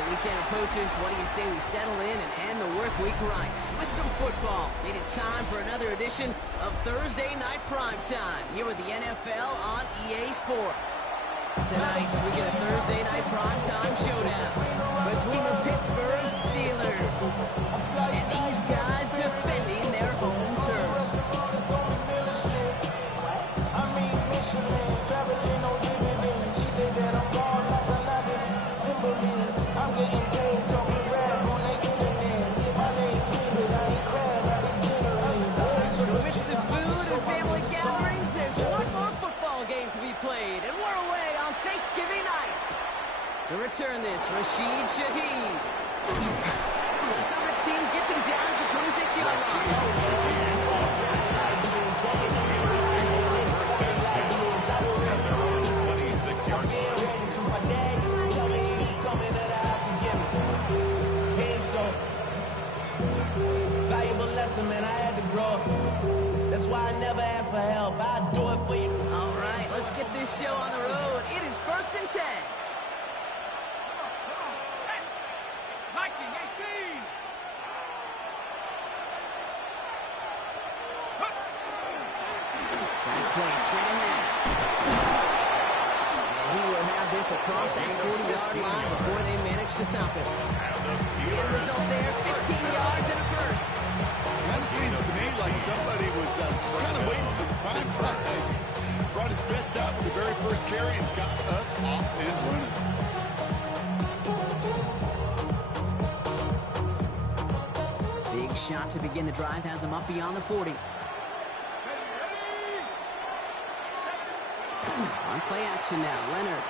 the weekend approaches, what do you say we settle in and end the work week right with some football? It is time for another edition of Thursday Night Primetime here with the NFL on EA Sports. Tonight, we get a Thursday Night Primetime showdown between the Pittsburgh Steelers and these guys defending their home turf. Played, and we're away on Thanksgiving night. To return this, Rashid Shaheed. The coverage team gets him down at the 26-yard line. Valuable lesson, man. I had to grow up. That's why I never ask for help. I'll do it for you. All right, let's get this show on the road. It is 1st and 10. Play straight ahead. And he will have this across that 40-yard line before they manage to stop him. The end result there, 15 yards and a first. Kind of seems to me like somebody was just kind of waiting for prime time. Brought his best out with the very first carry and got us off and running. Big shot to begin the drive has him up beyond the 40. On play action now, Leonard.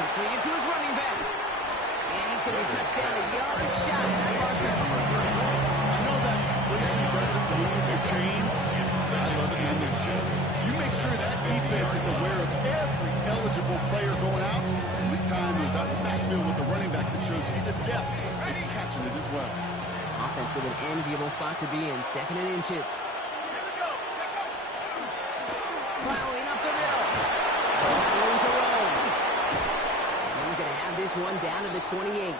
Completed to his running back. And he's going to be touched down a yard shy of that marker. I know that completion doesn't move your chains. I love it, man. You make sure that defense is aware of every eligible player going out. And this time he was out in the backfield with the running back that shows he's adept at catching it as well. Offense with an enviable spot to be in, 2nd and inches. Plowing up the middle. Room to roll. And he's going to have this one down to the 28.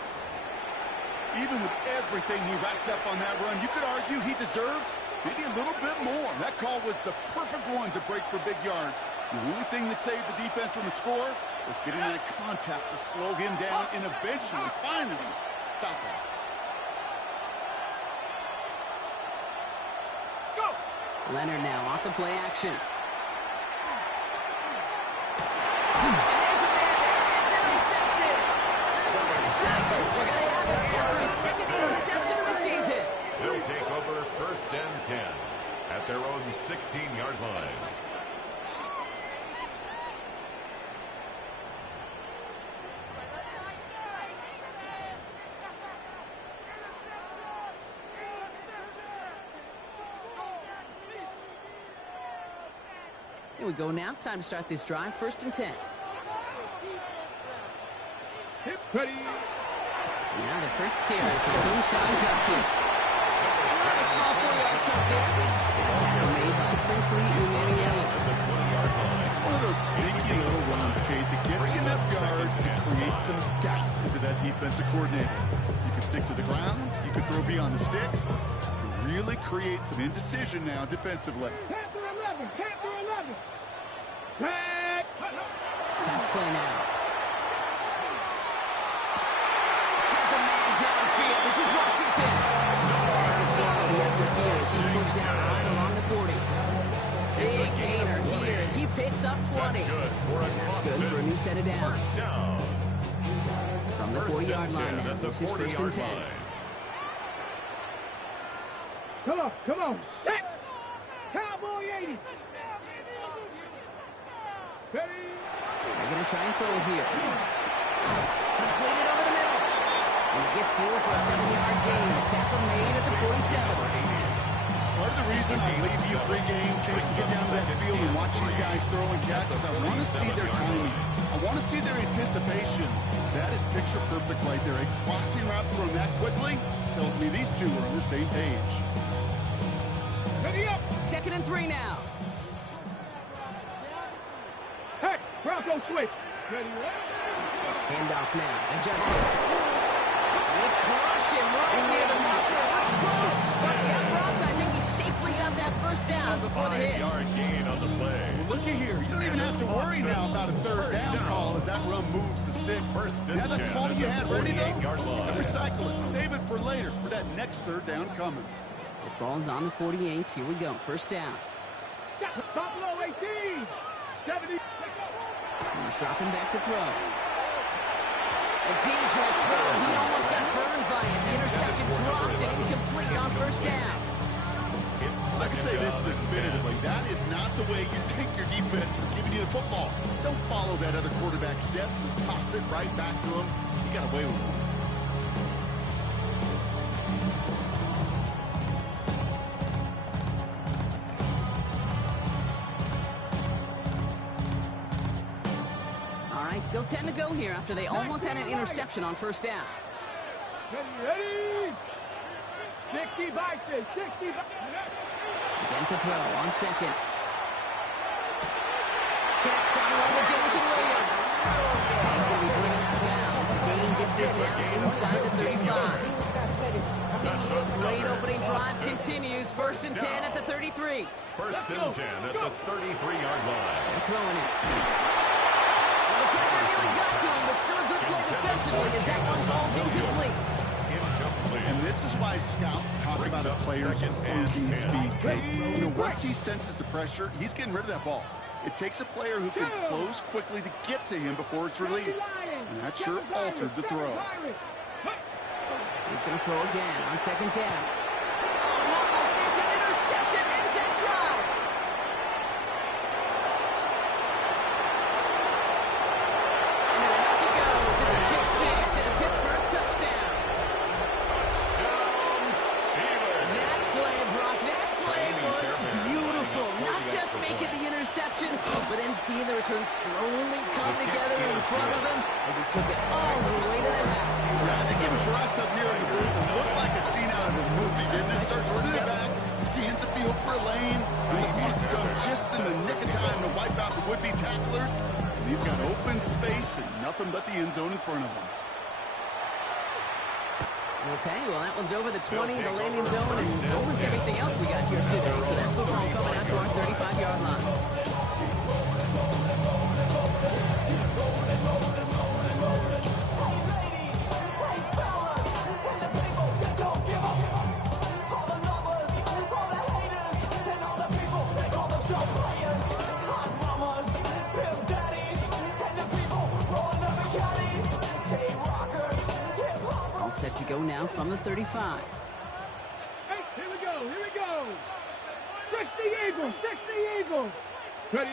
Even with everything he racked up on that run, you could argue he deserved maybe a little bit more. That call was the perfect one to break for big yards. The only thing that saved the defense from a score was getting that contact to slow him down and eventually, finally, stop him. Go! Leonard now off the play action. And there's a man there. It's intercepted. And the Tigers are going to have it after his 2nd interception of the season. They'll take over 1st and 10 at their own 16-yard line. Here we go now. Time to start this drive. 1st and 10. Hip ready. Now the first carry for Slingshot Jump a small 4-yard chunk there. Tackle made by Princely Umanielli. It's one of those sneaky little runs, Kate, that gets you enough yard to create some doubt into that defensive coordinator. You can stick to the ground. You can throw beyond the sticks. You really create some indecision now defensively. Panther 11. Panther 11. Back. Pass play now. Has a man downfield. This is Washington. That's a quality effort here as he's pushed down right along the 40. Big gainer here as he picks up 20. That's good for a new set of downs. From the 40-yard line now. This is 1st and 10. Come on. Set. Cowboy 80. They're going to try and throw it here. Completed over the middle. And he gets through for a 7-yard gain. The tackle made at the 47. Part of the reason I leave you pregame, get down to that field and watch these guys throw and catch is I want to see their timing. I want to see their anticipation. That is picture perfect right there. A crossing route thrown that quickly tells me these two are on the same page. Ready up. 2nd and 3 now. Hey, Bronco switch. Ready, Handoff now. And Dragonz. They crush him right near the marker. Looks close. But yeah, Brock, I think he safely got that first down before the hit. 5-yard gain on the play. Well, looky here. You don't even have to worry now about a third down call as that run moves the sticks. First and Now that 10 call at you the had ready, though, 48-yard line. and recycle it. Save it for later for that next third down coming. The ball's on the 48. Here we go. First down. Buffalo 18. 70. He's dropping back to throw. A dangerous throw. He almost got burned by it. The interception dropped and incomplete on first down. I can say this definitively. That is not the way you think your defense is giving you the football. Don't follow that other quarterback steps and toss it right back to him. You got away with it. Still 10 to go here after they almost had an interception on first down. Ready? 60 by 6. 60 by... Again to throw on second. Connects on one with Jameson Williams. He's going to be driven out of bounds. The gain gets this down inside the 35. Great opening drive continues. First and 10 at the 33. First and 10 at the 33-yard line. They're throwing it. The pressure nearly got to him, but still a good play defensively as that one falls incomplete. And this is why scouts talk about a player's closing speed. You know, once he senses the pressure, he's getting rid of that ball. It takes a player who can close quickly to get to him before it's released. And that sure altered the throw. He's going to throw again on second down. Oh, not like this. An interception ends that drive. Into the house it goes. It's a pick six and a Pittsburgh touchdown. That play, Brock, that play was beautiful. Not just making the interception, but then seeing the return slowly come together in front of him as he took it all the way to the house. Yeah, I think even for us up near the booth, it looked like a scene out of a movie, didn't it? Starts running it back, scans the field for a lane, and the Bucs come just in the nick of time to wipe out the would-be tacklers. And he's got open space and nothing but the end zone in front of him. Okay, well, that one's over the 20, the landing zone, and almost everything else we got here today. So that football coming out to our 35-yard line. Set to go now from the 35. Hey, here we go, here we go. 60 Eagles, 60 Eagles. Ready?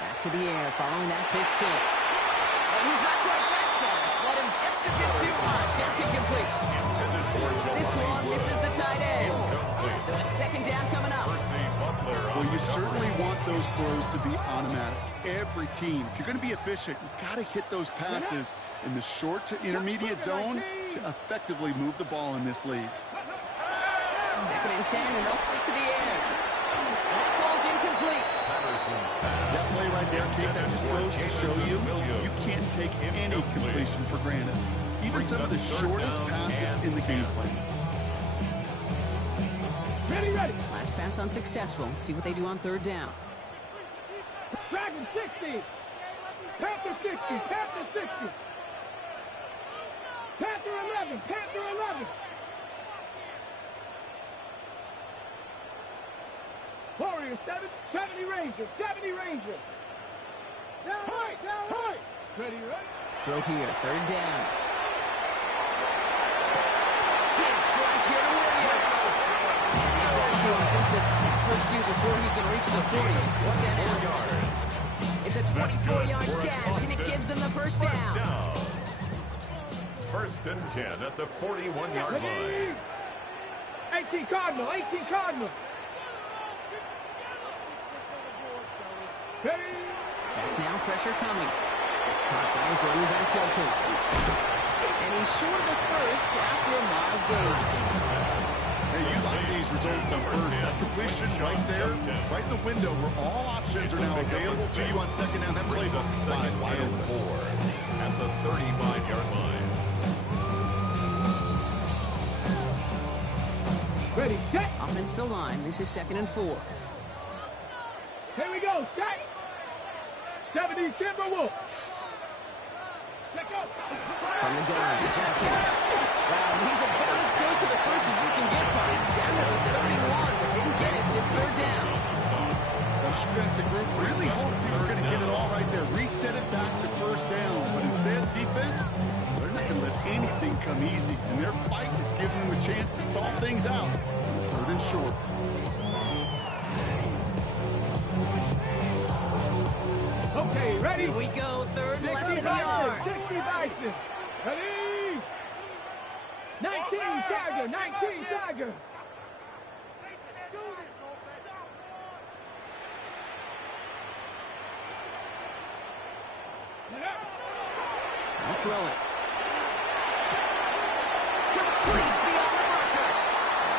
Back to the air following that pick six. And he's not quite that fast. Let him just a bit too much. That's incomplete. This one misses the tight end. So it's second down coming up. Well, you certainly want those throws to be automatic. Every team, if you're going to be efficient, you've got to hit those passes in the short to intermediate zone to effectively move the ball in this league. Second and 10, and they'll stick to the air. And that ball's incomplete. That play right there, Kate, that just goes to show you, you can't take any completion for granted. Even some of the shortest passes in the game plan. Ready, ready. Last pass unsuccessful. Let's see what they do on third down. Dragon 60. Panther 60. Panther 60. Panther 11. Panther 11. Warriors 70 Rangers. 70 Rangers. Down high. Down high. Ready, ready. Throw here. Third down. Big strike here to Williams. Get back to him just a step or two before he can reach the 40. He's sent out. It's a 24-yard gash, and it gives them the first down. First and 10 at the 41-yard line. 18 Cardinal. 18 Cardinal. Ready. Back now, pressure coming. Caught by his running back Jenkins. And he's short of the first after a mild gain. Hey, you like these results on first. That completion right there, right in the window where all options are now available to you on second down. That playbook wide open. At the 35. Offense to line. This is 2nd and 4. Here we go. Set. 70 Timberwolves. Check out. From the gun, the Jackets. Wow, he's about as close to the first as you can get, Party. Down to the 31, but didn't get it. It's 3rd down. The offensive group really hoped he was going to get it all right there. Reset it back to 1st down. But instead, defense, they're not going to let anything come easy. And their fight is giving them a chance to stall things out. 3rd and short. Okay, ready? Here we go. 3rd, less than a yard. 60 Bison. Ready? 19 Tiger. 19 Tiger. I'll throw it. Completes beyond the marker.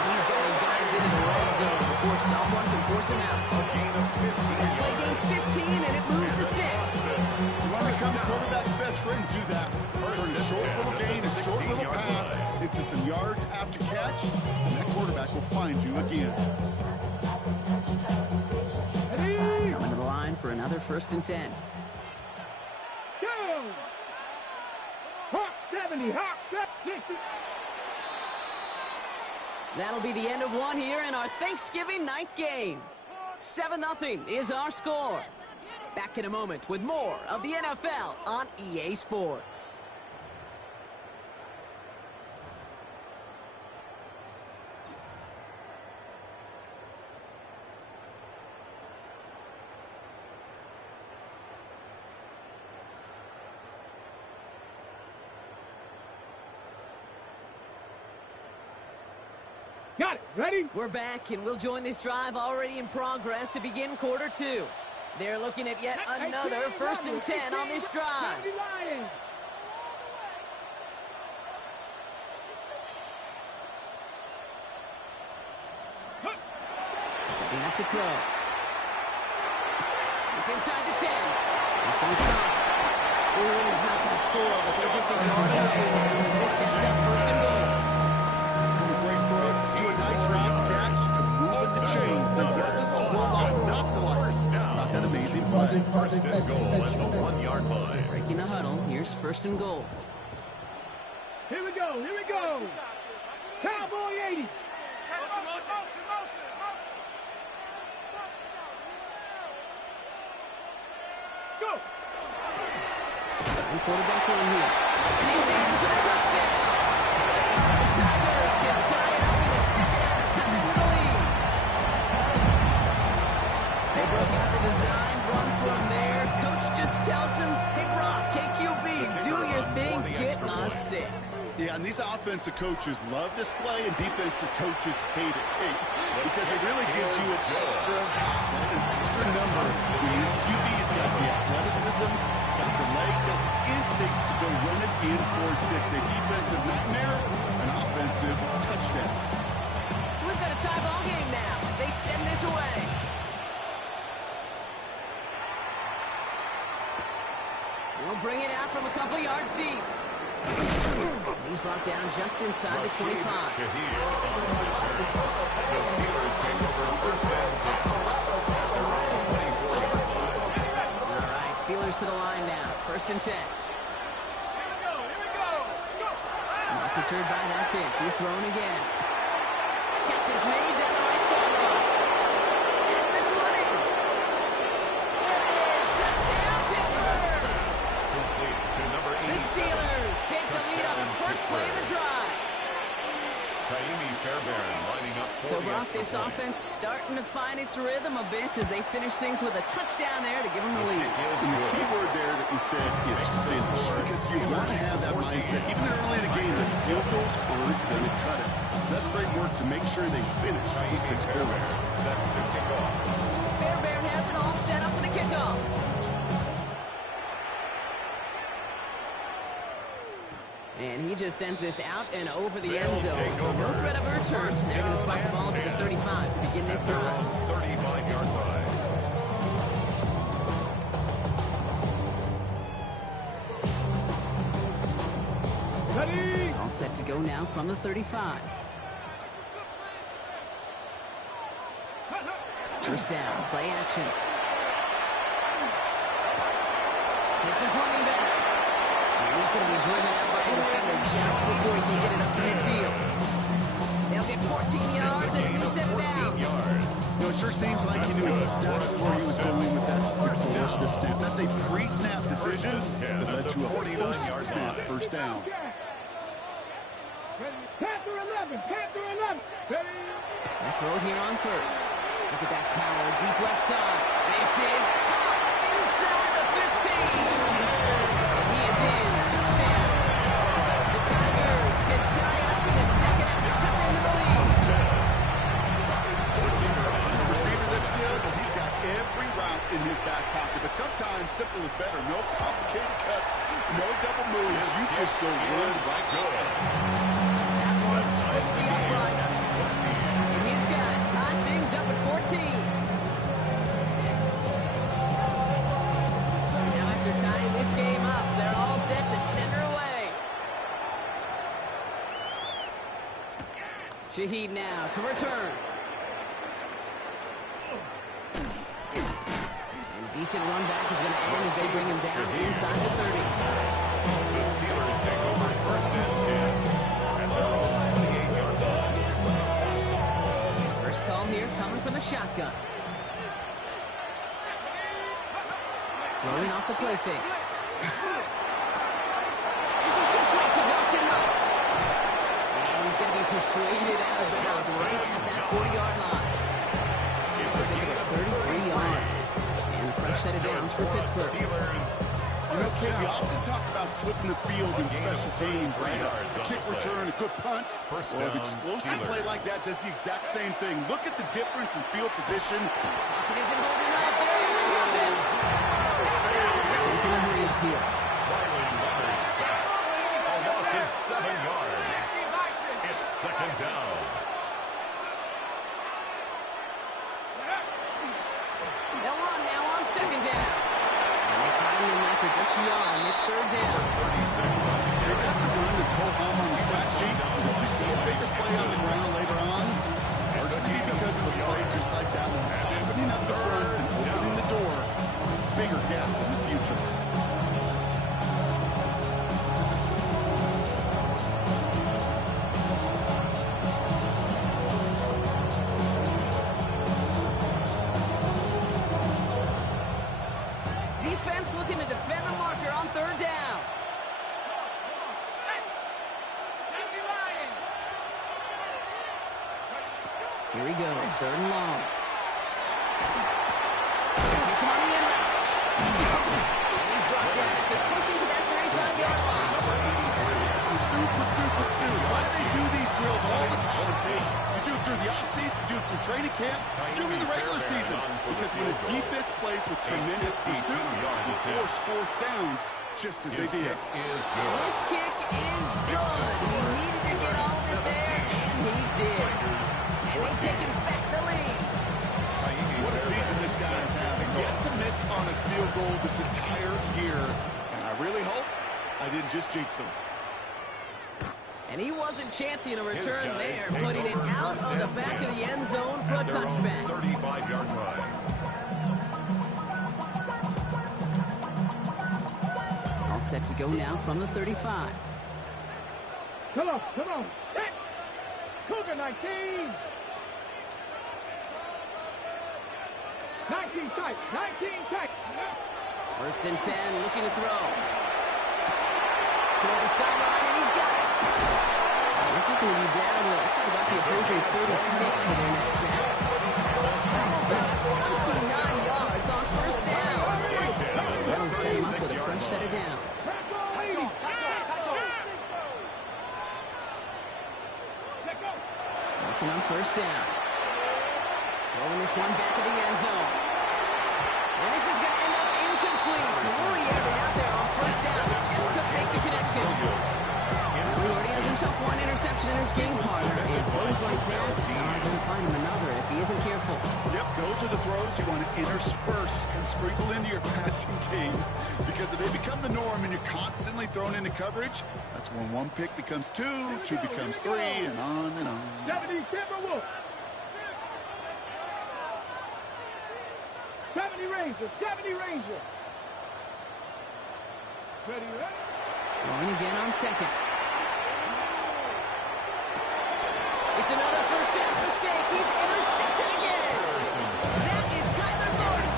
He's got his guys into the red zone before someone can force him out. That play gains 15, and it moves the sticks. You want to become a quarterback's best friend, do that. Turn a short little gain, a short little pass into some yards after catch, and that quarterback will find you again. Coming to the line for another 1st and 10. Go! Hawk 70, Hawk 60. That'll be the end of one here in our Thanksgiving night game. 7-0 is our score. Back in a moment with more of the NFL on EA Sports. Got it. Ready? We're back, and we'll join this drive already in progress to begin quarter 2. They're looking at yet another 1st and 10 on this drive. Setting up to throw. It's inside the 10. This one's caught. Ooh, he's not going to score, but they're just a yard away. This sets up 1st and goal. Do a nice route catch to move the chains. There wasn't a whole lot not to like. Not that amazing play. 1st and goal at the 1-yard line. Breaking the huddle. Here's 1st and goal. Here we go. Here we go. Cowboy 80. Go. Quarterback in here. And he's in for the touchdown. The Tigers can tie it up in the 2nd half, coming with a lead. They broke out the design, run from there. Coach just tells him, hey, Brock, KQB, do your thing, get us 6. Yeah, and these offensive coaches love this play, and defensive coaches hate it, because it really gives you an extra number. QB's got the athleticism, got the legs, got the instincts to go run it in for 6. A defensive nightmare, an offensive touchdown. So we've got a tie ball game now as they send this away. We'll bring it out from a couple yards deep. He's brought down just inside the 25. The Steelers take over 1st and 10. All right, Steelers to the line now. 1st and 10. Not deterred by that pick. He's thrown again. Catch is made down the right sideline. At the 20. There it is. Touchdown, Pittsburgh. Complete to number 8. The Steelers take the lead on the first play of the drive. Kaimi Fairbairn lining up for So, the Brock, extra this point. offense starting to find its rhythm a bit as they finish things with a touchdown there to give them the lead. And the key word there that you said is finish, because you want to have that mindset. Even early in the game, the field goals aren't going to cut it. So that's great work to make sure they finish with 6 points. Set to kick off. Fairbairn has it all set up for the kickoff. And he just sends this out and over the end zone. So no threat of a return. They're going to spike the ball to the 35 to begin this drive. 35-yard line. Ready? All set to go now from the 35. First down, play action. Hits his running back. And he's going to be driven out by a defender just before he can get it up to midfield. They'll get 14 yards and a new set down. It sure seems like he knew exactly where he was going with that before the snap. That's a pre-snap decision that led to a post-snap first down. Panther 11, Panther 11. They throw it here on first. Look at that power, deep left side. This is caught inside the 15. And he is in. Touchdown. The Tigers can tie up in the second after coming into the lead. Receiver this skilled, and he's got every route in his back pocket. But sometimes simple is better. No complicated cuts, no double moves. You just go run right good. That one splits the uprights. And his guys tie things up at 14. Now after tying this game up, they're all set to center away. Shaheed now to return. And a decent run back is going to end as they bring him down inside the 30. The Steelers take over first and 10 at their own 28-yard line. First call here coming from the shotgun. Throwing off the play fake. This is complete to Dawson Knox. And he's going to be persuaded out of bounds right at that 40-yard line. It's a gain of 33 yards. And a fresh set of downs for Pittsburgh. You know, Kid, we often talk about flipping the field in special teams, right? A kick return, a good punt, or an explosive play like that does the exact same thing. Look at the difference in field position. Pocket isn't holding up. There are the Dragons. It's in a hurry up here. Riley Leonard sack. A loss of 7 yards. It's second down. They'll run now on second down. And they find him after just a yard, and it's third down. 36 on the carry. That's a run that's hold home on the stat sheet. If you see a bigger play on the ground later on, or it could be because of a play just like that one, softening up the front and opening the door, bigger gap in the future. Defense looking to defend the marker on third down. Here he goes, third and long. Gets him on the end route. And he's brought down as they push into that 35-yard line. Pursue. It's why they do these drills all the time, okay? You do it through the offseason, do it through training camp, do it in the regular season. Because when a defense plays with tremendous pursuit, you force fourth downs just as they did. And this kick is good. He needed to get all of it there, and he did. And they've taken back the lead. What a season this guy is having. Yet to miss on a field goal this entire year. And I really hope I didn't just jinx him. And he wasn't chancing a return there, putting it out of the back of the end zone for a touchback. 35-yard line. All set to go now from the 35. Come on. Set. Cougar 19. 19 tight. First and 10, looking to throw. Toward the sideline, and he's got it. This is going to be down to, looks like about the opposing 46 for their next snap. That's about 29 yards on first down. That'll set him up with a fresh set of downs. Working on first down. Throwing this one back of the end zone. And this is going to end up incomplete. Really had it out there on first down, but just couldn't make the connection. Well, he already has himself one interception in this game, partner. And throws like that are going to find him another if he isn't careful. Yep, those are the throws you want to intersperse and sprinkle into your passing game. Because if they become the norm and you're constantly thrown into coverage, that's when one pick becomes two becomes three, and on and on. 70 Timberwolves. Ranger, 70 Ranger. Ready, ready? Throwing again on second. It's another first down mistake. He's intercepted again. That is Kyler Gordon.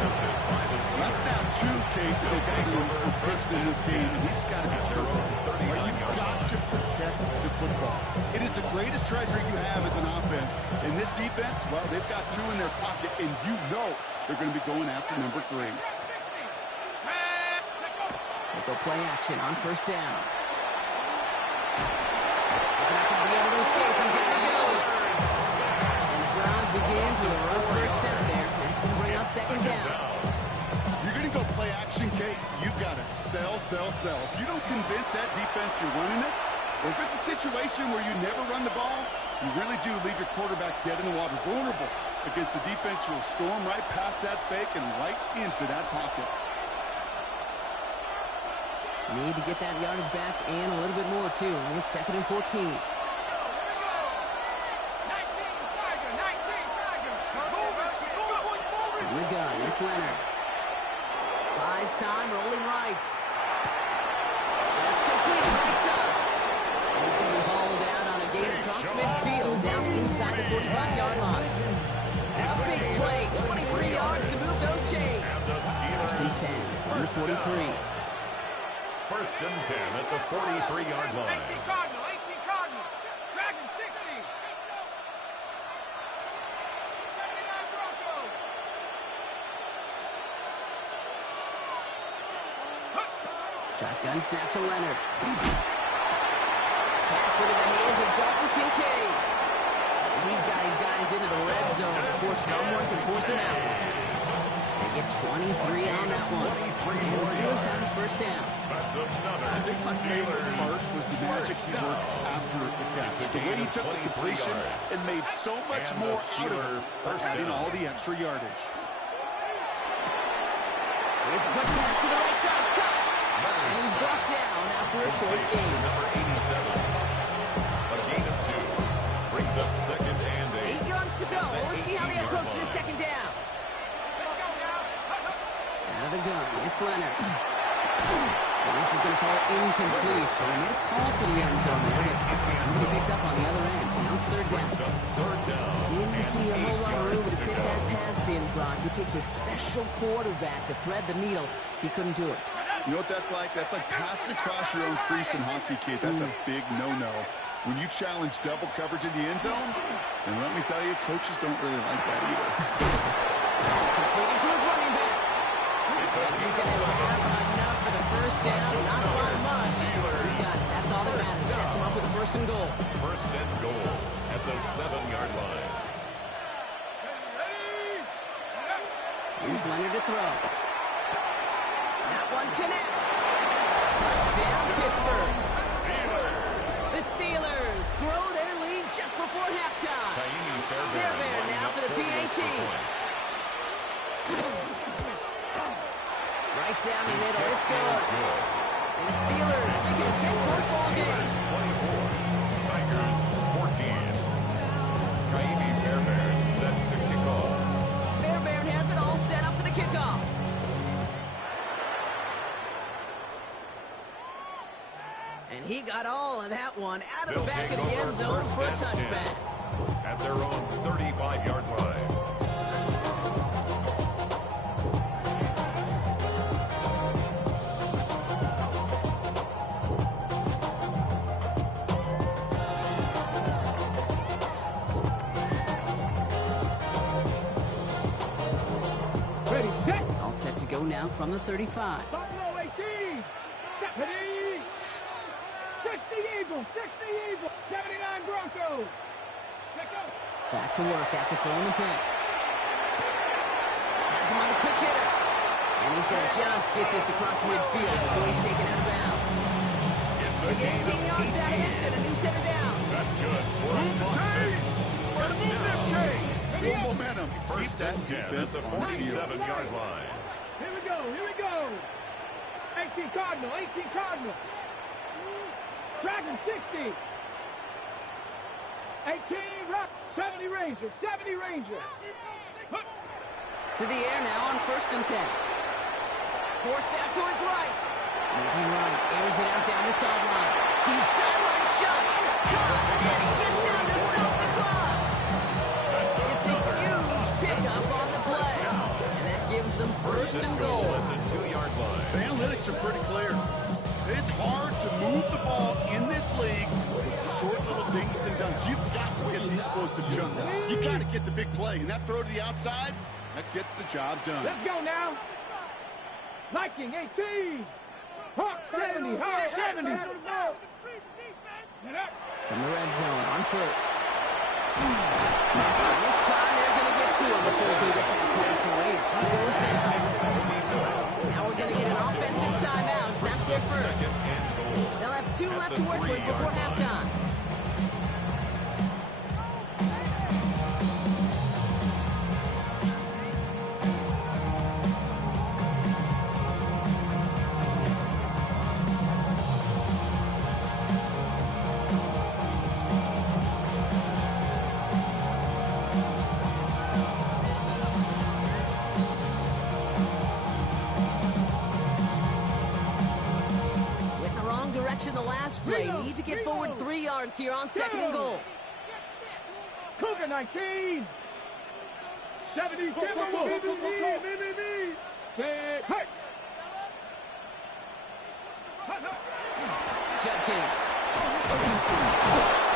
That's now two, Kate, that they've had to look for picks in this game, and he's got to be careful. You've got to protect the football. It is the greatest treasure you have as an offense. In this defense, well, they've got two in their pocket, and you know they're going to be going after number 3. They go play action on first down. He's not going to be able to escape, and down he goes. And the drive begins with a rough first step there. That's going to bring up second down. You're going to go play action, Kate. You've got to sell. If you don't convince that defense you're running it, or if it's a situation where you never run the ball, you really do leave your quarterback dead in the water, vulnerable against the defense who will storm right past that fake and right into that pocket. Need to get that yardage back and a little bit more, too. It's 2nd and 14. 19 Tiger. From the gun, it's Leonard. Buys time, rolling right. That's complete right side. And he's going to be hauled out on a gain across midfield, down inside the 45-yard line. A big play, 23 yards to move those chains. 1st and 10 from the 43. 1st and 10 at the 43-yard line. 18 Cardinal. Dragonz 60. 79 Bronco. Shotgun snap to Leonard. Pass into the hands of Dalton Kincaid. He's got his guys into the red zone before someone can force him out. They get 23 on that one. And the Steelers have a first down. That's another. I think my favorite part was the magic he worked after the catch. The way he took the completion and made so much more out of it by adding all the extra yardage. Here's a quick pass to the right side. Cut. And he's brought down after a short gain. Number 87. A gain of 2. Brings up 2nd and 8. 8 yards to go. Let's see how they approach this second down. Out of the gun, it's Leonard. And this is going to call incomplete. But they made a call for the end zone there, but nobody picked up on the other end. Now it's 3rd down. Didn't see a whole lot of room to fit that pass in, Brock. It takes a special quarterback to thread the needle. He couldn't do it. You know what that's like? That's like passing across your own crease in hockey, Kate. That's a big no-no. When you challenge double coverage in the end zone, and let me tell you, coaches don't really like that either. Completing to his running back. He's going to have enough for the first down. Not by much. He got it. That's all that matters. Sets him up with a 1st and goal. 1st and goal at the 7-yard line. Here's Leonard to throw. That one connects. Touchdown, Pittsburgh. The Steelers grow their lead just before halftime. Fairbairn now for the PAT. Right down the middle. It's good. And the Steelers make it a 10-point ball game. Tigers 14. Fairbairn set to kick off. Fairbairn has it all set up for the kickoff. And he got all of that one out of the back of the end zone for a touchback. At their own 35-yard line. Ready, set. All set to go now from the 35. Buffalo 18. Stephanie. 60 Eagles. 79 Broncos. Back to work after throwing the pick. Has him on the quick hitter. And he's going to just get this across midfield before he's taken out of bounds. They get 18 yards out of it and a new set of downs. That's good. Move the chains! Move them chains! Full momentum. Keep that defense That's a on its heels. 47-yard line. Here we go. 18 Cardinal. Dragonz 60. 18 Rock. 70 Ranger. To the air now on 1st and 10. Forced out to his right. Moving right, airs it out down the sideline. Deep sideline shot is caught, and he gets out to stop the clock. It's a huge pickup on the play, and that gives them 1st and goal. At the 2-yard line. The analytics are pretty clear. It's hard to move the ball in this league with short little dinks and dunks. You've got to get the explosive jump. You got to get the big play, and that throw to the outside, that gets the job done. Let's go now. Liking 18. Hawk 70. Hawk 70. From the red zone on 1st. This time they're going to get to him before he can get that pass away as he goes down. Now we're going to get an offensive timeout. That's their first. They'll have 2 left to work with before halftime. The last play, need to get forward 3 yards here on 2nd and goal. Cougar 19. 70. Judkins.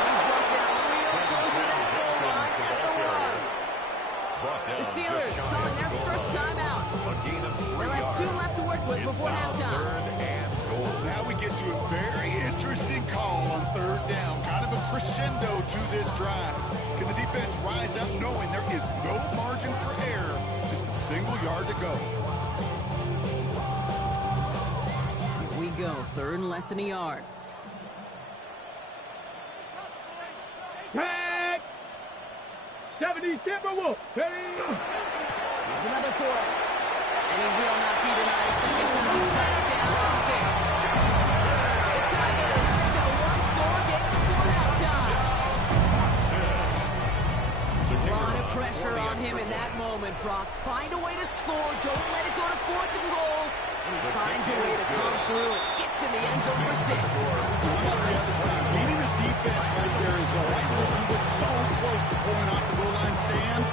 He's brought down real close to that goal line at the 1. The Steelers calling their first timeout. They'll have 2 left to work with before halftime. Now we get to a very interesting call on 3rd down. Kind of a crescendo to this drive. Can the defense rise up knowing there is no margin for error? Just a single yard to go. Here we go. 3rd and less than a yard. Tag. 70 Timberwolves. Here's another for it. And he will not be denied a second time. Touchdown, Austin. The Tigers make it a 1-score game before halftime. A lot of pressure on him in that moment, Brock. Find a way to score. Don't let it go to 4th and goal. And he finds a way to come through. Gets in the end zone for 6. Beating the defense right there as well. He was so close to pulling off the goal line stand.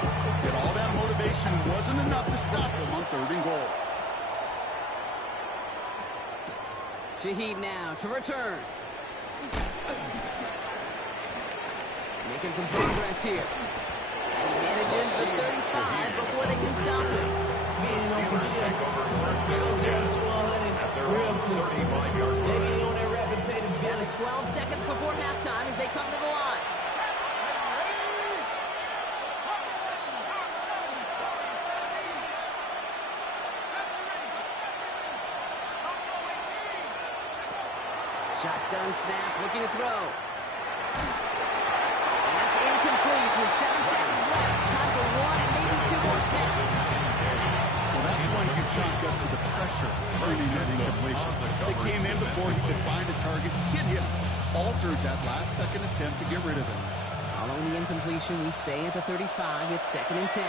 Yet all that motivation wasn't enough to stop him on 3rd and goal. Shaheed now to return. Making some progress here. And he manages the 35 before they can stop him. Steelers take over 1st and 10 at their own 35-yard line. Down to 12 seconds before halftime as they come to the line. Shotgun snap, looking to throw. And that's incomplete with 7 seconds left. Time for 1 and maybe 2 more snaps. Well, that's when you chalk up to the pressure earning that incompletion. They came in before he could find a target, hit him, altered that last-second attempt to get rid of it. Following the incompletion, we stay at the 35. It's 2nd and 10.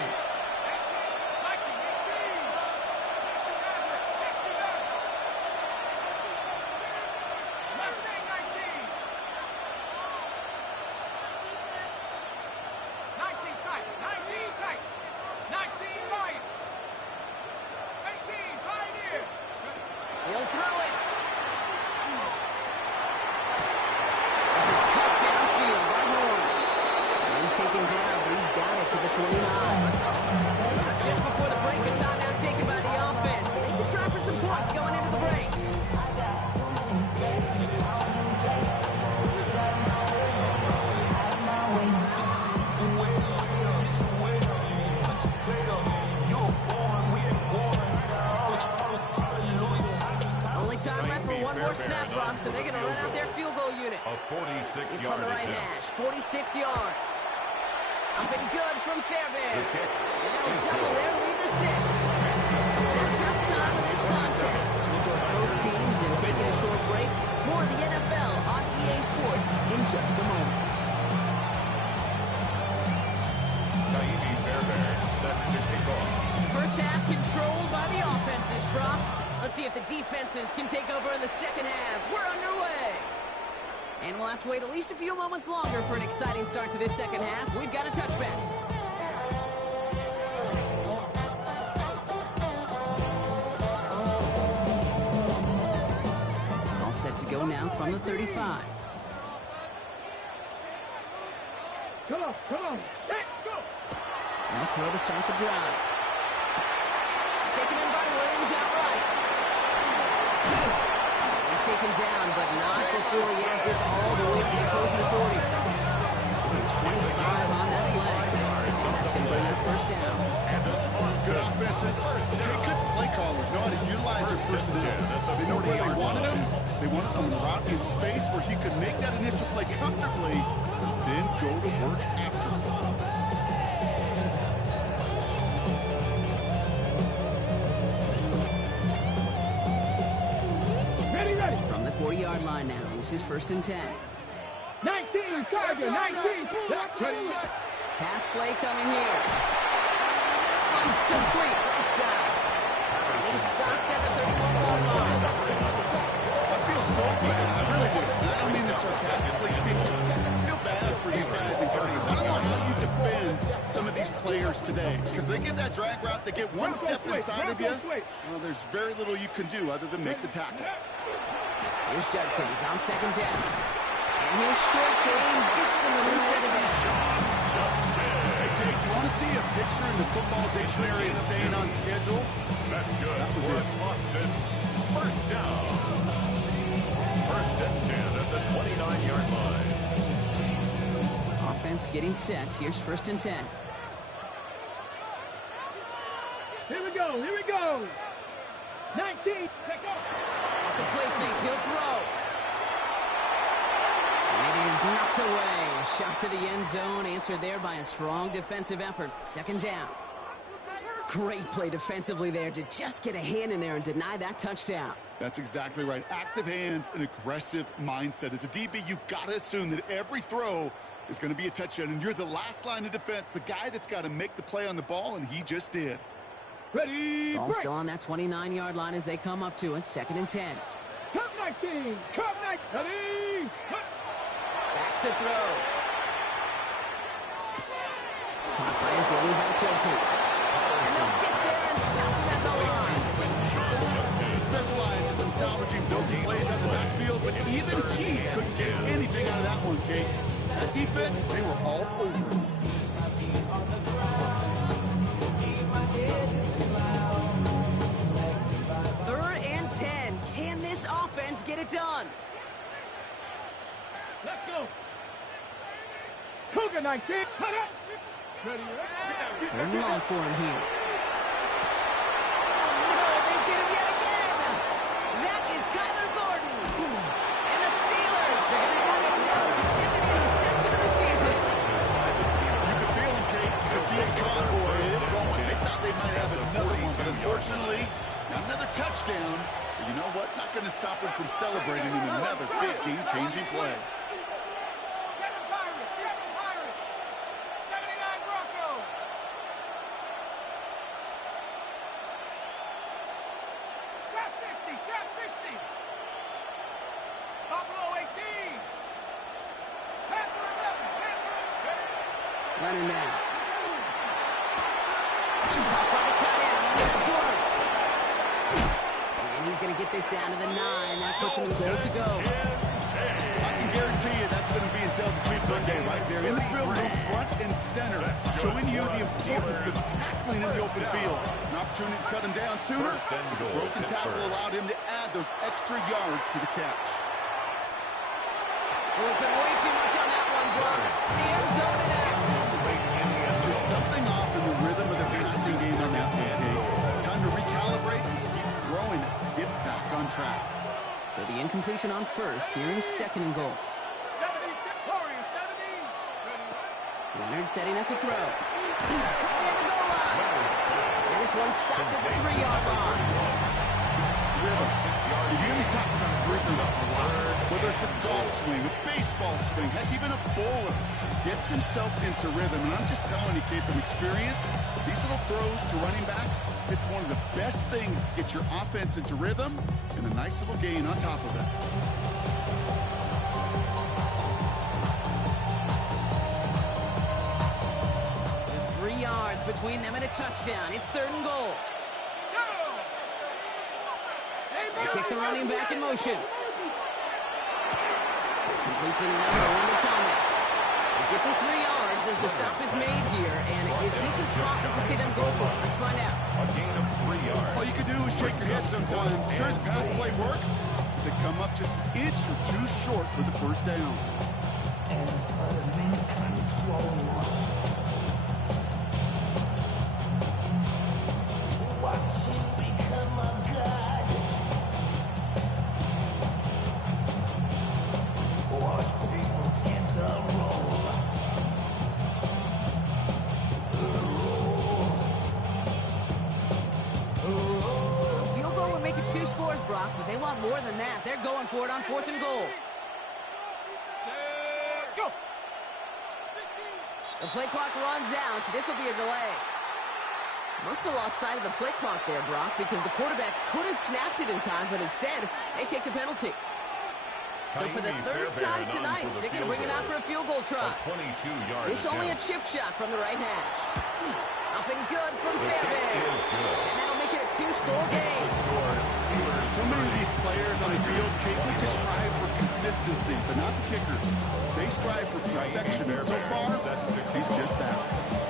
He'll throw it. This is cut downfield by Horn. He's taken down, but he's got it to the 29. Just before the break, a timeout taken by the offense. They can try for some points going into the break. Time left for one more snap, Brock, so they're going to run out their field goal unit. A 46-yard It's from the right hash, 46 yards. Up and good from Fairbairn. And that'll double their lead to 6. That's halftime of this contest. We'll join both teams in taking a short break. More of the NFL on EA Sports in just a moment. Fairbairn set to kick off. First half controlled by the offenses, Brock. Let's see if the defenses can take over in the second half. We're underway. And we'll have to wait at least a few moments longer for an exciting start to this second half. We've got a touchback. All set to go now from the 35. Come on, let's go. Now throw to start the drive. Taken in by Williams outright. He's taken down, but not before he has this all the way to the opposing 40. 25 on that play. That's going to bring that first down. Good offenses. Good play callers know how to utilize their personnel. They know where they wanted him. They wanted him to route in space where he could make that initial play comfortably, then go to work after. Ready. From the 40-yard line now, this is 1st and 10. 19, Tiger, 19. Pass play coming here. That one's complete. Right side. He's stopped at the 31-yard line. I feel so bad. I really do. I don't mean this sarcastically. I feel bad for these guys in coverage. I don't know how you defend some of these players today, because they get that drag route, they get one step inside of you. Well, there's very little you can do other than make the tackle. Here's Judkins on 2nd down. And his short game gets them a new set of downs. Hey, Kate, you want to see a picture in the football dictionary of staying on schedule? That's good. That was it. Boston. First down. 1st and 10 at the 29-yard line. Offense getting set. Here's 1st and 10. Here we go. 19, take off. Off the play fake, he'll throw. And it is knocked away. Shot to the end zone, answered there by a strong defensive effort. 2nd down. Great play defensively there to just get a hand in there and deny that touchdown. That's exactly right. Active hands, an aggressive mindset. As a DB, you've got to assume that every throw is going to be a touchdown, and you're the last line of defense, the guy that's got to make the play on the ball, and he just did. Ready, Ball break. still on that 29-yard line as they come up to it. 2nd and 10. Come 19, ready, Back to throw. Caught by his running back Judkins. And they'll get there and stop him at the line. He specializes in salvaging building plays out of the backfield, but even he couldn't get anything out of that one, Kate. That defense, they were all over it. Third and 10. Can this offense get it done? let's go. Cougar 19, cut it. Ready. Third and long for him here. No, they get him yet again. That is Kyler Gordon. And the Steelers are going to have it down to the 2nd interception of the season. You could feel him, Kate. You could feel the convoy going. They thought they might have another one, but unfortunately, not another touchdown. But you know what? Not going to stop him from celebrating in another big game-changing play. 79 Broncos. Trap 60. Buffalo 18. Panther 11. Leonard now. Caught by the tight end on that corner. And he's going to get this down to the 9. That puts him in goal to go. I can guarantee you that's going to be until the Chiefs Monday right there. In the field room, front and center, showing you the importance of tackling in the open field. An opportunity to cut him down sooner. The broken tackle allowed him to add those extra yards to the catch. Looking way too much on that one, Brock. The end zone and out. Just something off in the rhythm of the passing game on that one, Kate. Time to recalibrate and keep throwing it to get back on track. So the incompletion on 1st. Here is 2nd and goal. 70. Leonard setting up the throw. Coming in the goal line. And this one stopped at the 3-yard line. You hear me talk about rhythm a lot. Whether it's a golf swing, a baseball swing, heck, even a bowler, gets himself into rhythm. And I'm just telling you, kid, from experience, these little throws to running backs, it's one of the best things to get your offense into rhythm and a nice little gain on top of it. There's 3 yards between them and a touchdown. It's 3rd and goal. They kick the running back in motion. Completes another one to Thomas. He gets him 3 yards as the stop is made here. And is this a spot we can see them go for? Let's find out. A gain of 3 yards. All you can do is shake your head sometimes. Sure, the pass play works. They come up just an inch or two short for the first down. And permanent control. Watch him become a god. Watch people's answer roll. Field goal would make it 2 scores, Brock, but they want more than that. They're going for it on 4th and goal. Go! The play clock runs out, so this will be a delay. Must have lost sight of the play clock there, Brock, because the quarterback could have snapped it in time, but instead, they take the penalty. So for the 3rd time tonight, they're going to bring it out for a field goal try. 22-yard This only a chip shot from the right hash. Up and good from The Fairbairn. kick is good. And that'll make it a 2-score game. So many of these players on the field, Kate, they just strive for consistency, but not the kickers. They strive for perfection, and so far, he's just that.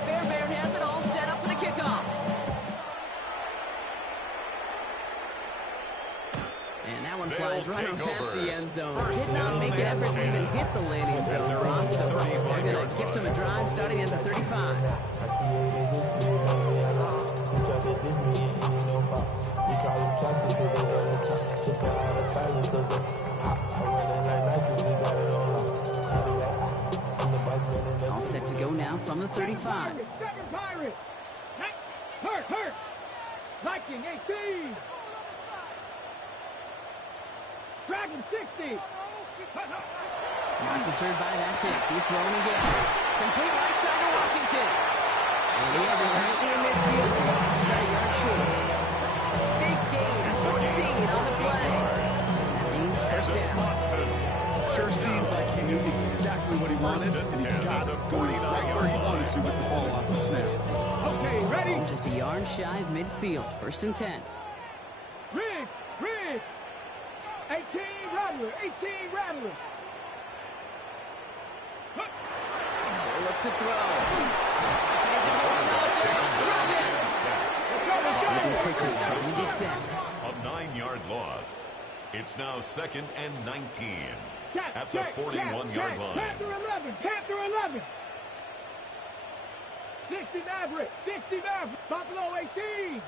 Fairbairn has it all set up for the kickoff. And that one flies right on past the end zone. Did not make an effort to even hit the landing zone, Brock. So they're going to gift him a drive starting at the 35. All set to go now from the 35. Seven Pirates! Hurt! Viking 18! Dragon 60! Not deterred by that pick. He's throwing again. Complete right side to Washington. And he has it right near midfield. About a yard short. Big gain, 14 on the play. That means first down. Sure seems like he knew exactly what he wanted, and he got it going right where he wanted to with the ball off the snap. Okay, ready? Just a yard shy of midfield. 1st and 10. Riggs! 18 Rattler! Look to throw. Is it going out there? Drop it. Moving quickly, trying to get set. A 9-yard loss. It's now 2nd and 19 at the 41-yard line. Panther 11! 60 Maverick! Buffalo 18!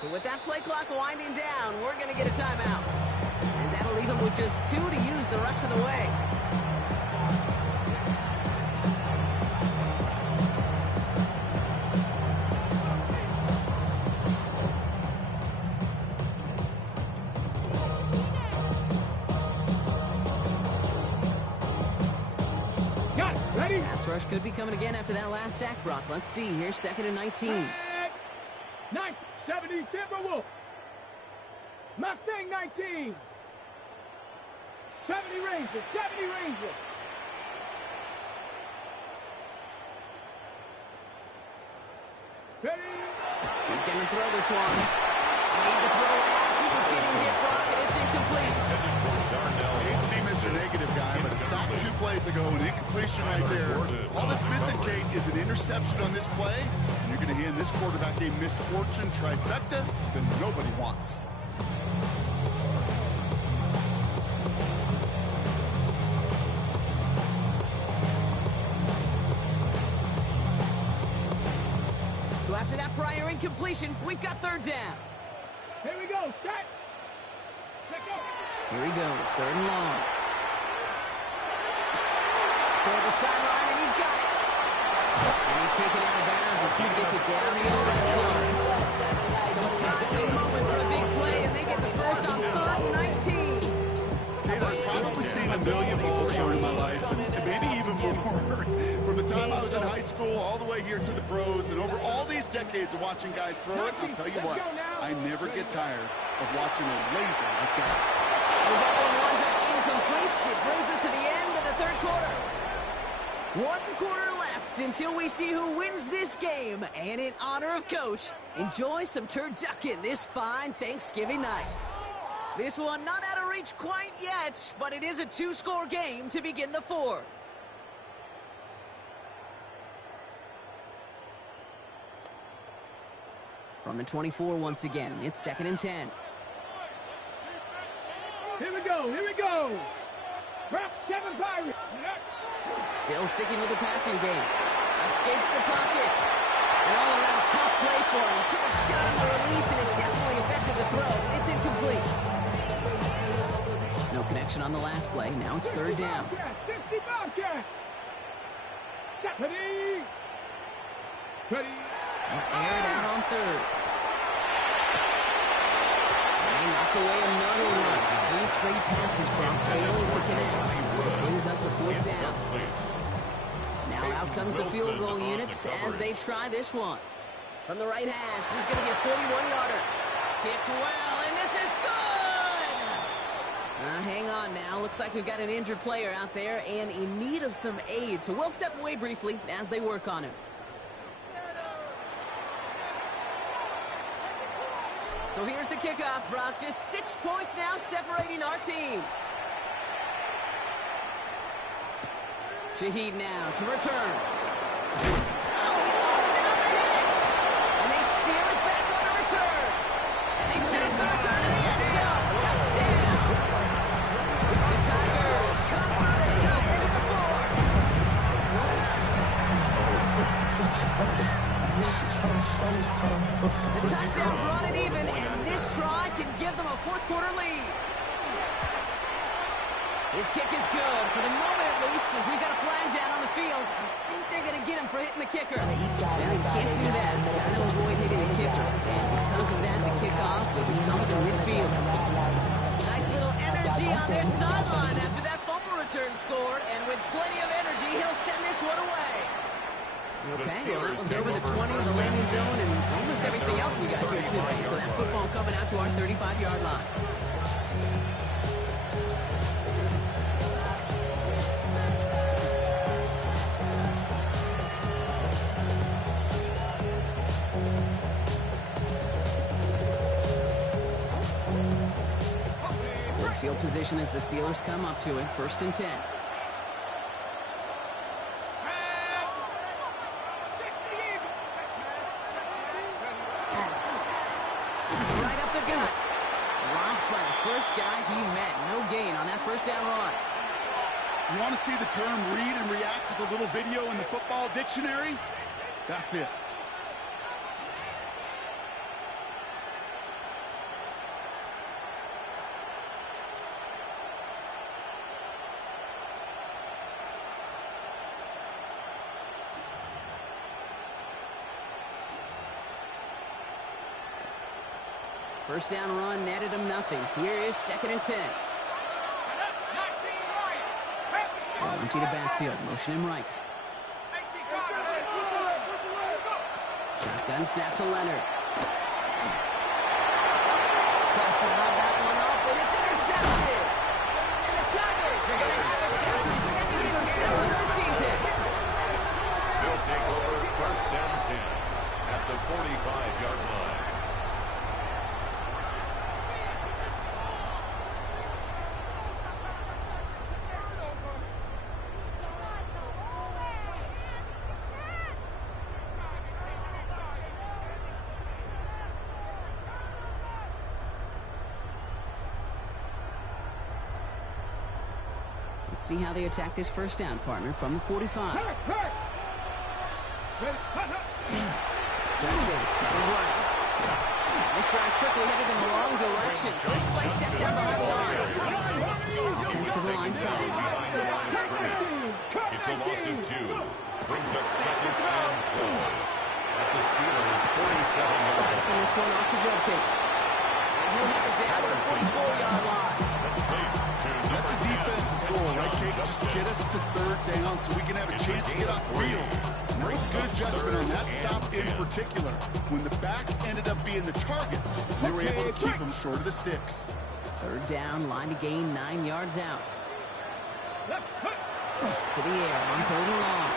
So with that play clock winding down, we're going to get a timeout. As that'll leave him with just 2 to use the rest of the way. Got it! Ready? Pass rush could be coming again after that last sack, Brock. Let's see here, 2nd and 19. 70 Timberwolf. Mustang 19. 70 Rangers. Ready? He's going to throw this one. Made the throw as he was getting hit, Brock, and it's incomplete. Hate to be Mr. Negative guy, but a sack 2 plays ago, an incompletion right there. All that's missing, Kate, is an interception on this play, and you're going to hand this quarterback a misfortune trifecta that nobody wants. So after that prior incompletion, we've got third down. Here we go. Set. Let go. Here he goes, third and long. Toward the sideline, and he's got it. And he's taken out of bounds as he gets it down to the red zone. So a tackling moment for a big play, and they get the first on 3rd and 19. Kate, I've probably seen a million balls thrown in my life, and maybe even more. From the time I was in high school all the way here to the pros, and over all these decades of watching guys throw it, I'll tell you what, I never get tired of watching a laser like that. Those other ones are incomplete. It brings us to the end of the third quarter. 1 quarter left until we see who wins this game. And in honor of Coach, enjoy some turducken this fine Thanksgiving night. This one not out of reach quite yet, but it is a 2-score game to begin the fourth. From the 24 once again, it's 2nd and 10. Here we go. Here we go. Drop 7 Pirates. Still sticking with the passing game. Escapes the pocket. An all-around tough play for him. He took a shot on the release, and it definitely affected the throw. It's incomplete. No connection on the last play. Now it's 3rd down. 60 Bobcat. Ready. Ready. Air it out on 3rd. They knock away another one. 3 straight passes from failing to connect. It brings us to 4th down. Now out comes the field goal units as they try this one. From the right hash, this is going to be a 41-yarder. Kicked well, and this is good! Hang on now. Looks like we've got an injured player out there and in need of some aid. So we'll step away briefly as they work on him. So here's the kickoff, Brock. Just 6 points now separating our teams. Shaheed now to return. Oh, he lost it on the hit! And they steal it back on the return. And they finish the return in the end zone. Touchdown! The Tigers come through and tie it at the 4. The touchdown brought it even, and this try can give them a 4th quarter lead. His kick is good, for the moment at least, as we've got a flag down on the field. I think they're going to get him for hitting the kicker. Now, you can't do that. It's got to avoid hitting the kicker. And because of that, the kickoff will become from midfield. Nice little energy on their sideline after that fumble return scored. And with plenty of energy, he'll send this one away. Okay, well, that one's over the 20, the landing zone, and almost everything else we got here today. So that football coming out to our 35-yard line. Field position as the Steelers come up to it. 1st and 10. Right up the gut. Dropped by the first guy he met. No gain on that 1st down run. You want to see the term read and react with a little video in the football dictionary? That's it. First down run netted him nothing. Here is 2nd and 10. Well, empty the backfield. Motion him right. Shotgun snap to Leonard. Tries to lob that one up, and it's intercepted. And the Tigers are going to have it after his 2nd interception of the season. They'll take over 1st down 10 at the 45-yard line. Let's see how they attack this 1st down, partner, from the 45. Dragonz headed right. This drive's quickly headed in the wrong direction. First play set down behind the line. Offense to the line fast. It's a loss of 2. Brings up second and 12. At the Steelers' 47-yard line. This one off to Dragonz. And he'll have it down to the 44-yard line. That's a defense's goal, right, Kate? Just get us to third down so we can have a chance to get off the field. And that was a good adjustment on that stop in particular. When the back ended up being the target, they were able to keep him short of the sticks. Third down, line to gain 9 yards out. To the air on third and long.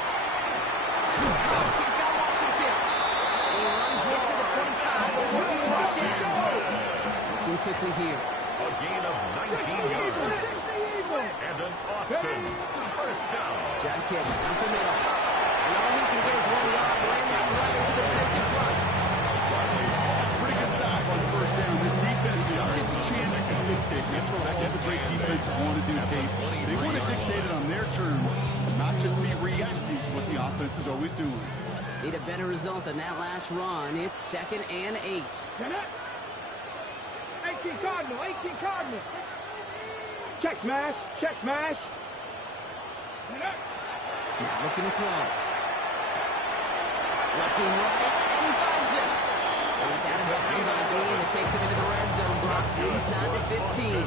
He's got Washington. He runs this to the 25 before being brought down. Looking quickly here. A gain of 19 yards. And an Austin first down. Dragonz up the middle. And all he can get is 1 yard. Ran that right into the defensive front. That's a pretty good stop on first down. This defense gets a chance to dictate. That's what all the great defenses want to do, Kate. They want to dictate it on their terms, not just be reacting to what the offense is always doing. Need a better result than that last run. It's 2nd and 8. 18 Cardinal, 18 Cardinal. Check smash, check smash. Now looking to throw. Looking right, and he finds it. He's out of bounds on a gain that takes him into the red zone. Brought inside the 15.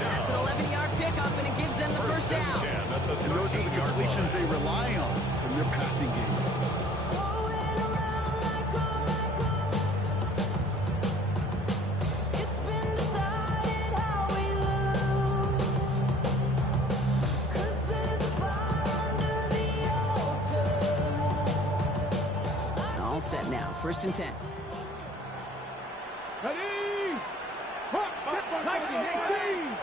That's an 11-yard pickup, and it gives them the first down. And those are the completions they rely on from their passing game. All set now. 1st and 10. Ready? Hook, 19, 18.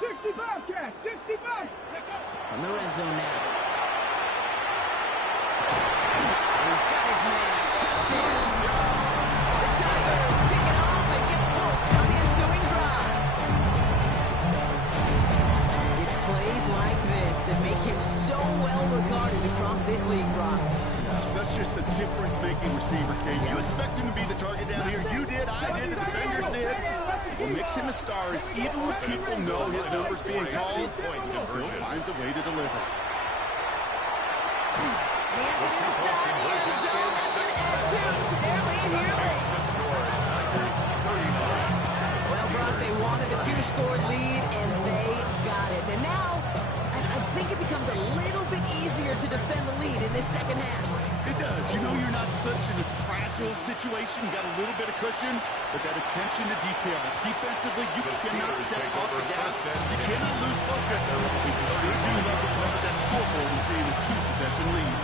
65, Cat, 65. From the red zone now. He's got his man. Touchdown. The Tigers pick it off and get points on the ensuing drive. It's plays like this that make him so well regarded across this league, Brock. Such just a difference-making receiver, Kate. You expect him to be the target down here. You did, I did, the defenders did. What makes him a star is even when people know his number's being called, he still finds a way to deliver. He has it inside the end zone. That's an end to their lead here late. Well, Brock, they wanted the 2-score lead, and they got it. And now, I think it becomes a little bit easier to defend the lead in this second half. It does. You know you're not such in a fragile situation. You got a little bit of cushion, but that attention to detail. Defensively, you cannot step off the gas. You cannot lose focus. You sure do love to cover that scoreboard and see a 2-possession lead.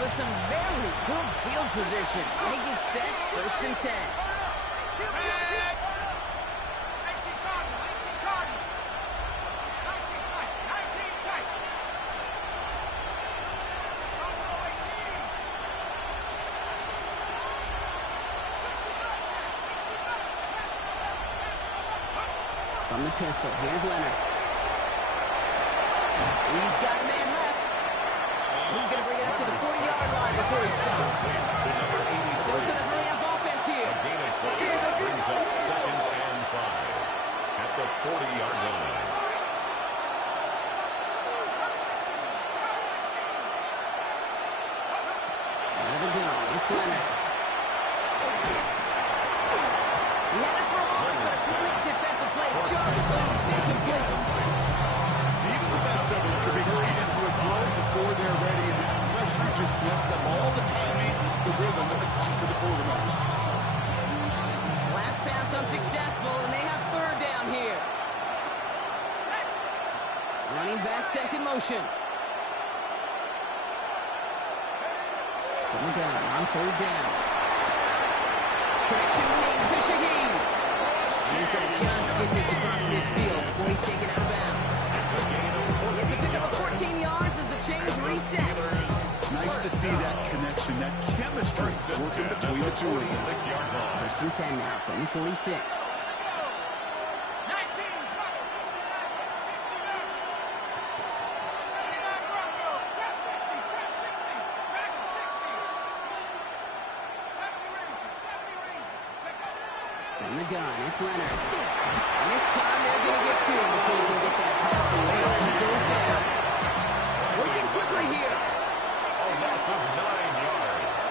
With some very good field position. They get set, 1st and 10. 18 Cardinal, 18 Cardinal. 19 tight, 19 tight. From the pistol, here's Leonard. He's got a man left. He's going to bring it up to the 40-yard line before he's stopped. Those are the hurry-up offense here. A gain of 5 brings up 2nd and 5 at the 40-yard line. Out of the gun, it's Leonard. He had it for a moment. Great defensive play. John Loops incomplete. Even the best of them could be hurried into a throw before they're ready, and that pressure just messed up all the timing, the rhythm, and the clock of the quarterback. Last pass unsuccessful, and they have 3rd down here. Running back sent in motion. From the gun on 3rd down. Connection made to Shaheen. He's going to just get this across midfield before he's taken out of bounds. He gets to pick up 14 yards as the chains reset. Nice to see that connection, that chemistry working between the two of them. 1st and 10 now from the 46. From the gun, it's Leonard. And this time they're going to get to him before he can get that pass away. So he goes down. Working quickly here. A loss of 9 yards.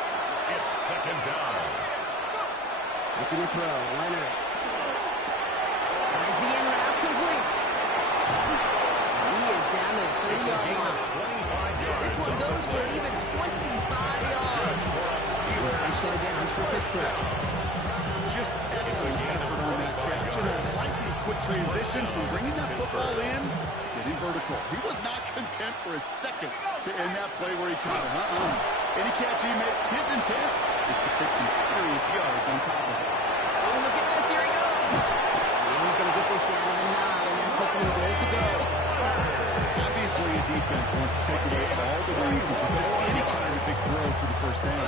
It's 2nd down. Looking to throw, Leonard. Tries the in route complete. He is down to the 30-yard line. This one goes for an even 25 yards. 3 set of downs for Pittsburgh. Just excellent effort on that catch. And a lightning quick transition from bringing that football in to getting vertical. He was not content for a second to end that play where he caught it. Any catch he makes, his intent is to put some serious yards on top of it. Oh, look at this. Here he goes. And he's going to get this down to the 9, and that puts him in goal to go. Obviously, a defense wants to take away all the leads and prevent any kind of big throw for the first down.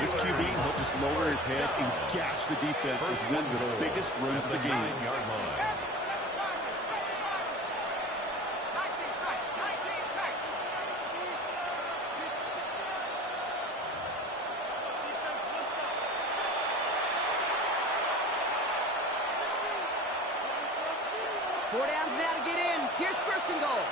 This QB, he'll just lower his head and gash the defense with one of the biggest runs of the game. 4 downs now to get in. Here's 1st and goal.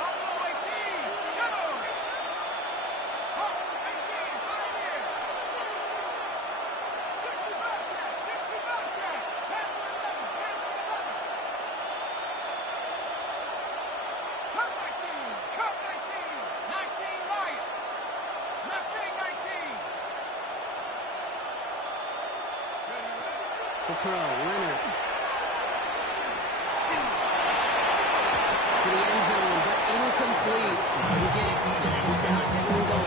To throw, Leonard. To the end zone, but incomplete. Who gets it? It's going to set up 2nd and goal.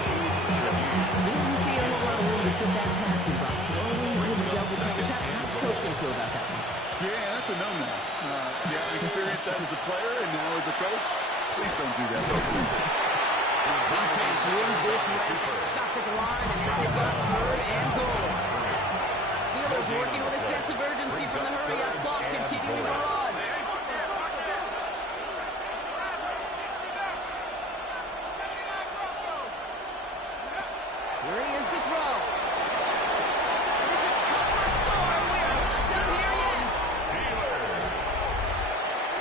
Didn't see a whole lot of room to fit that passing block. Throwing into the double coverage. How's Coach going to feel about that one? Yeah, that's a no-no. Experienced that as a player and now as a coach. Please don't do that. Defense wins this rep. It's stopped at the line, and now they've got 3rd and goal. Steelers working with a sense of urgency from the hurry-up clock, continuing to run. Here he is to throw. This is cut for a score. We are not done here yet.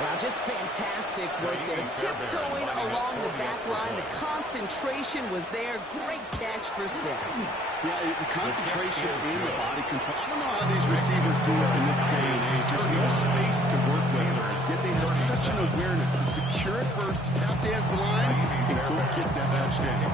Wow, just fantastic work there. Tiptoeing along the back line. The concentration was there. Great catch for 6. Yeah, the concentration and the body control. I don't know how these receivers do it in this day and age. There's no space to work with, yet they have such an awareness to secure it first, to tap dance the line, and go get that touchdown.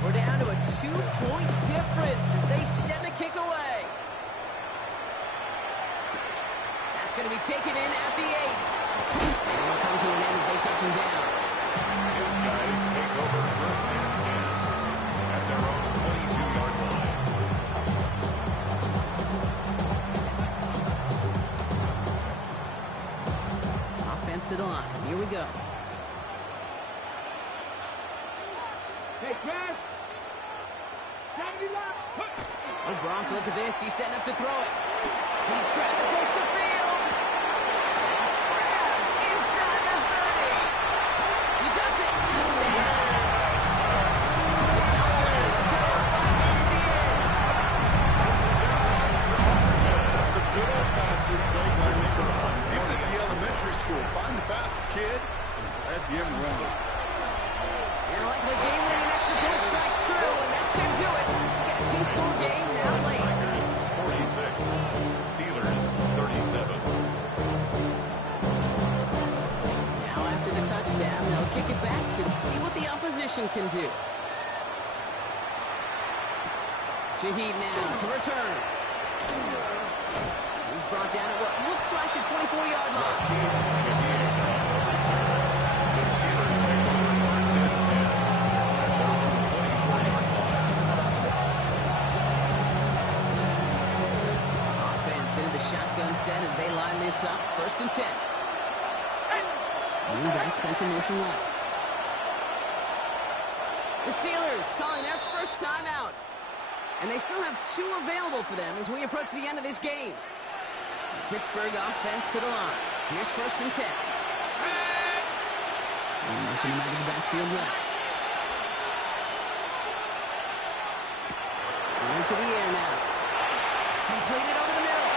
We're down to a 2-point difference as they send the kick away. That's going to be taken in at the 8. And it'll come to an end as they touch him down. These guys take over 1st and 10 at their own 22-yard line. Offensive line. Here we go. Hey, pass. 70 left. Oh, Gronk, look at this. He's setting up to throw it. He's trying to push the field. That's grabbed inside the 30. He does it. Touchdown. The Tigers go right in the end. That's some good old-fashioned play by Nick. Even at the elementary school, find the fastest kid and let him run. And like the game-winning extra point strikes true, and that should do it. Get a 2-score game now late. 46. Steelers 37. Now after the touchdown, they'll kick it back and see what the opposition can do. Shaheed now to return. He's brought down at what looks like the 24-yard line. The Steelers take over 1st and 10 shotgun set as they line this up. 1st and 10. Moving back, sent in motion left. The Steelers calling their first timeout. And they still have 2 available for them as we approach the end of this game. Pittsburgh offense to the line. Here's 1st and 10. And motion him out of the backfield left. Into the air now. Completed over the middle.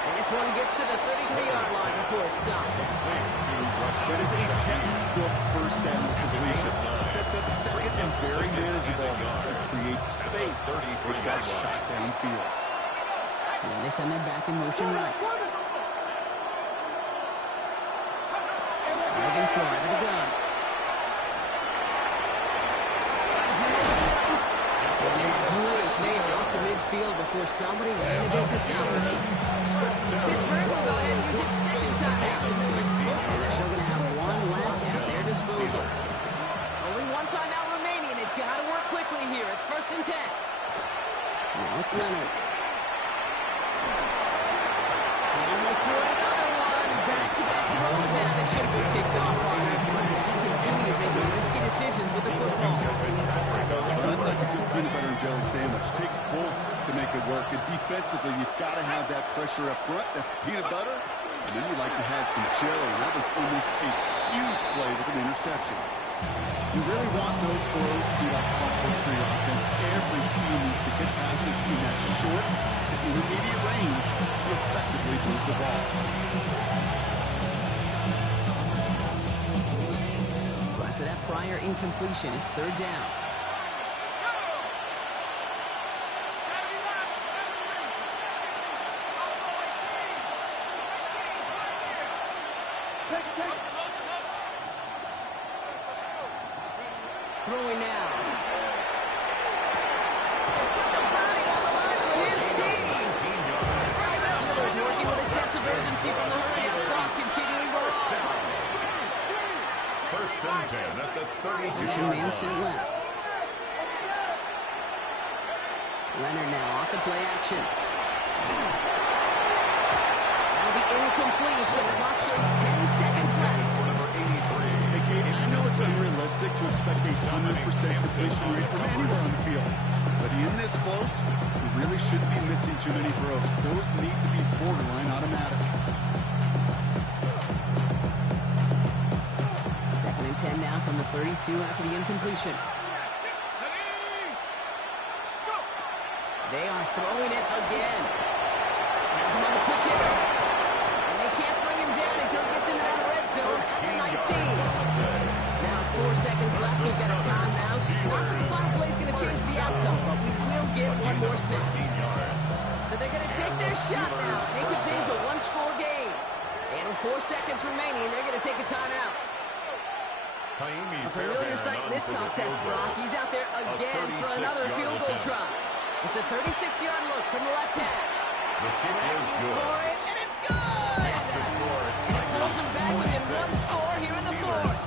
And this one gets to the 33-yard line before it's stopped. That is a textbook first down completion. Sets up second and very manageable. Creates space with that shot downfield. And they send them back in motion right. Dragon floor out of the gun. They are up to midfield before somebody manages to stop them. Pittsburgh will go ahead and use its 2nd timeout. And they're still going to have 1 left at their disposal. Only 1 timeout remaining. They've got to work quickly here. It's 1st and 10. Now it's Leonard. He almost threw another one. Back-to-back throws now that should have been picked off. He continues making risky decisions with the football. Well, that's like a good peanut butter and jelly sandwich. It takes both to make it work. And defensively, you've got to have that pressure up front. That's peanut butter. And then you like to have some jelly. That was almost a huge play with an interception. You really want those throws to be like clockwork for your offense. Every team needs to get passes in that short to intermediate range to effectively move the ball. So after that prior incompletion, it's 3rd down. Throwing now. Put the body on the line for his team. Steelers working with a sense of urgency from the hurry-up clock, continuing to run. 1st and 10 at the 32. Man sent left. Leonard now off the play action. That'll be incomplete, so the clock shows 10 seconds left. I know it's unrealistic to expect a 100% completion rate from anywhere on the field. But in this close, you really shouldn't be missing too many throws. Those need to be borderline automatic. 2nd and 10 now from the 32 after the incompletion. They are throwing it again. Has him on the quick hitter. And they can't bring him down until he gets into that red zone at the 19. Now 4 seconds left. We've got a timeout. Not that the final play is going to change the outcome, but we will get 1 more snap. So they're going to take their shot now, making things a 1-score game. And with 4 seconds remaining, they're going to take a timeout. A familiar sight in this contest, Brock. He's out there again for another field goal try. It's a 36-yard look from the left hash. The kick is good. For it, and it's good! And it pulls them back within 1 score here in the 4th.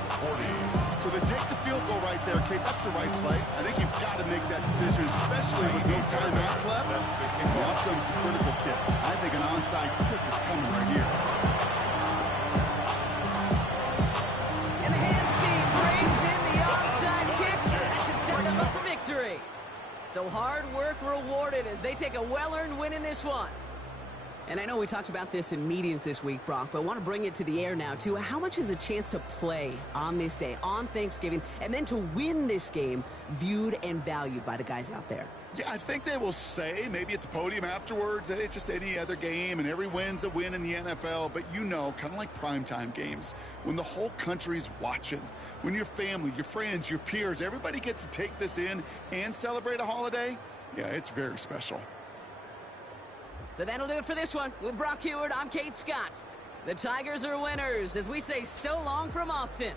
So they take the field goal right there, Kate. That's the right play. I think you've got to make that decision, especially with no timeouts left. Now comes the critical kick. I think an onside kick is coming right here. And the hands team brings in the onside kick. That should set them up for victory. So hard work rewarded as they take a well-earned win in this one. And I know we talked about this in meetings this week, Brock, but I want to bring it to the air now, too. How much is a chance to play on this day, on Thanksgiving, and then to win this game viewed and valued by the guys out there? Yeah, I think they will say, maybe at the podium afterwards, that it's just any other game, and every win's a win in the NFL. But you know, kind of like primetime games, when the whole country's watching, when your family, your friends, your peers, everybody gets to take this in and celebrate a holiday, yeah, it's very special. So that'll do it for this one. With Brock Heward, I'm Kate Scott. The Tigers are winners as we say so long from Austin.